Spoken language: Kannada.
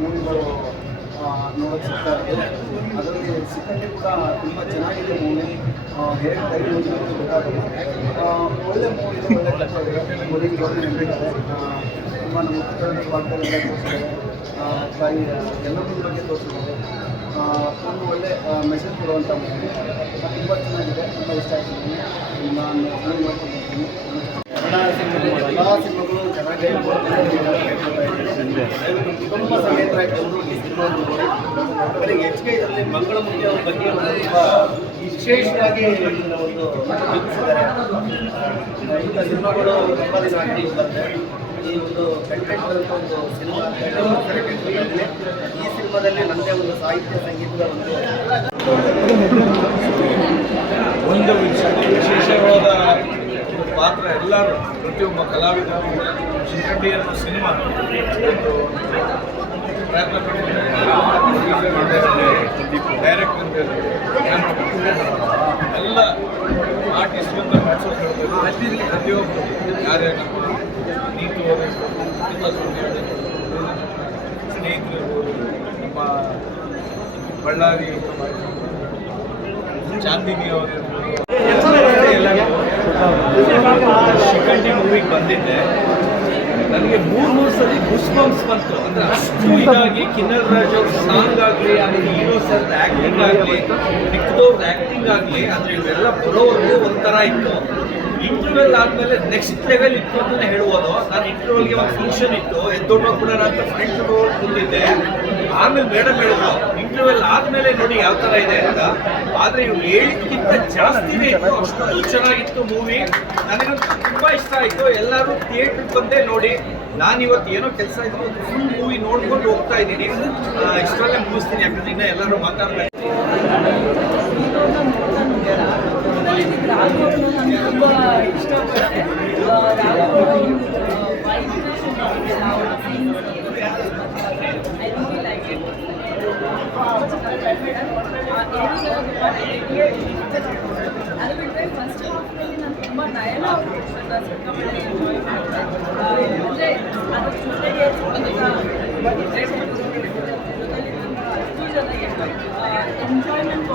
ಮೂವಿಗಳು ನೋಡೋಕ್ಕೆ ಸಿಗ್ತಾ ಇದೆ. ಅದರಲ್ಲಿ ಸಿಕ್ಕಂಡೆ ಕೂಡ ತುಂಬ ಚೆನ್ನಾಗಿದೆ ಮೂವಿ. ಹೇಗೆ ಟೈಮ್ ಗೊತ್ತಾಗಲ್ಲ. ಒಳ್ಳೆ ಮೂವಿ ಇದೆ, ಒಳ್ಳೆ ಕಥೆ ಇದೆ. ಮೊದಲಿಗೆ ಜೋಡಿ ನೆನಪಿದ್ದಾರೆ. ತುಂಬ ನಮ್ಮ ಪುಟ್ಟಣ್ಣ ಭಾಗದಲ್ಲಿ ತೋರಿಸಿದ್ದಾರೆ. ತಾಯಿ ಎಲ್ಲರ ಬಗ್ಗೆ ತೋರಿಸಿದ್ದಾರೆ. ಒಂದು ಒಳ್ಳೆ ಮೆಸೇಜ್ ಕೊಡುವಂಥ ಮೂವಿ. ತುಂಬ ಚೆನ್ನಾಗಿದೆ, ತುಂಬ ಇಷ್ಟ ಆಗ್ತಿದ್ದೀನಿ. ನಾನು ಮೂವಿ ಮಾಡ್ಕೊಂಡಿದ್ದೀನಿ. ಕನ್ನಡ ಸಿನಿಮಾಗಳು ಎಲ್ಲ ಸಿನಿಮಾಗಳು ಚೆನ್ನಾಗಿ ಕುಟುಂಬ ಸಮೇತರಾಗಿ ಬಂದು ಈ ಸಿನಿಮಾ ನೋಡಿ. ಅವರಿಗೆ ಹೆಚ್ಚಿಗೆ ಇದರಲ್ಲಿ ಮಂಗಳಮುಖಿ ಅವ್ರ ಬಗ್ಗೆ ತುಂಬ ವಿಶೇಷವಾಗಿ ಇದನ್ನು ಒಂದು ರೂಪಿಸಿದ್ದಾರೆ. ಇಂಥ ಸಿನಿಮಾಗಳು ತುಂಬ ದಿನ ಆಗಿ ಬರುತ್ತೆ. ಈ ಒಂದು ಕಂಟೆಂಟ್ ಬರುವಂಥ ಒಂದು ಸಿನಿಮಾ ಈ ಸಿನಿಮಾದಲ್ಲಿ ನನ್ನದೇ ಒಂದು ಸಾಹಿತ್ಯ ಸಂಗೀತದ ಒಂದು ವಿಶೇಷವಾದ ಪಾತ್ರ. ಎಲ್ಲರೂ ಪ್ರತಿಯೊಬ್ಬ ಕಲಾವಿದರು ಶಿಖಂಡಿ ಅನ್ನೋ ಸಿನಿಮಾ ಒಂದು ಪ್ರಯತ್ನ ಡೈರೆಕ್ಟರ್ ಎಲ್ಲ ಆರ್ಟಿಸ್ಟ್ ಅಂತ ಪ್ರತಿಯೊಬ್ಬರು ಯಾರ್ಯಾರು ನೀತು ಸ್ನೇಹಿತರು, ನಮ್ಮ ಬಳ್ಳಾರಿ ಚಾಂದಿನಿ ಅವರು ಶಿಖಂಡಿ ಮೂವಿಗೆ ಬಂದಿದ್ದೆ. ನನಗೆ ಮೂರು ಸಲ ಗುಸ್ಬಂಪ್ಸ್ ಬಂತು. ಅಂದರೆ ಅಷ್ಟು ಇದಾಗಿ ಕಿನ್ನರ್ ರಾಜ್ ಅವ್ರ ಸಾಂಗ್ ಆಗಲಿ, ಆಮೇಲೆ ಹೀರೋ ಸರ್ ಆ್ಯಕ್ಟಿಂಗ್ ಆಗಲಿ, ಮಿಕ್ಕದವ್ರದ್ದು ಆ್ಯಕ್ಟಿಂಗ್ ಆಗಲಿ, ಅಂದರೆ ಇವೆಲ್ಲ ಬರೋವರೆಗೂ ಒಂಥರ ಇತ್ತು. ಇಂಟರ್ವೆಲ್ ಆದಮೇಲೆ ನೆಕ್ಸ್ಟ್ ಲೆವೆಲ್ ಇತ್ತು ಅಂತಲೇ ಹೇಳ್ಬೋದು. ನಾನು ಇಂಟರ್ವೆಲ್ಗೆ ಒಂದು ಫಂಕ್ಷನ್ ಇತ್ತು, ಎದ್ದೊಟ್ಟೋಗ್ಬಿಡೋಣ ಅಂತ ಫ್ರೆಂಡ್ ರೋಡ್ ಬಂದಿದ್ದೆ. ಆಮೇಲೆ ಮೇಡಮ್ ಹೇಳಿದ್ರು ಇಂಟರ್ವೆಲ್ ಆದಮೇಲೆ ನೋಡಿ ಯಾವ ಥರ ಇದೆ ಅಂತ. ಆದರೆ ಇವ್ರು ಹೇಳಿದ್ಕಿಂತ ಜಾಸ್ತಿನೇ ಇತ್ತು. ಅಷ್ಟು ಚೆನ್ನಾಗಿತ್ತು ಮೂವಿ. ನನಗಂತೂ ತುಂಬ ಇಷ್ಟ ಆಯಿತು. ಎಲ್ಲರೂ ಥಿಯೇಟ್ರಿಗೆ ಬಂದೇ ನೋಡಿ. ನಾನಿವತ್ತು ಏನೋ ಕೆಲಸ ಇದ್ರು ಫುಲ್ ಮೂವಿ ನೋಡ್ಕೊಂಡು ಹೋಗ್ತಾ ಇದ್ದೀನಿ. ಇಷ್ಟರಲ್ಲೇ ಮುಗಿಸ್ತೀನಿ, ಯಾಕಂದ್ರೆ ಇನ್ನೂ ಎಲ್ಲರೂ ಮಾತಾಡ್ಬೇಕು. ತುಂಬ ಇಷ್ಟಪಡ್ತೆ. ಅದು ಬಿಟ್ಟರೆ ಫಸ್ಟ್ ಹಾಫ್ನಲ್ಲಿ ನಾನು ತುಂಬ ನಯನ ಸಿಕ್ಕಾಪಟ್ಟೆ ಎಂಜಾಯ್ ಮಾಡಿದೆ. ಅಂದರೆ ಅದ್ರ ಜೊತೆಗೆ ಜೊತೆಲಿ ತುಂಬ ಅಷ್ಟು ಜನ ಎಂಜಾಯ್ಮೆಂಟ್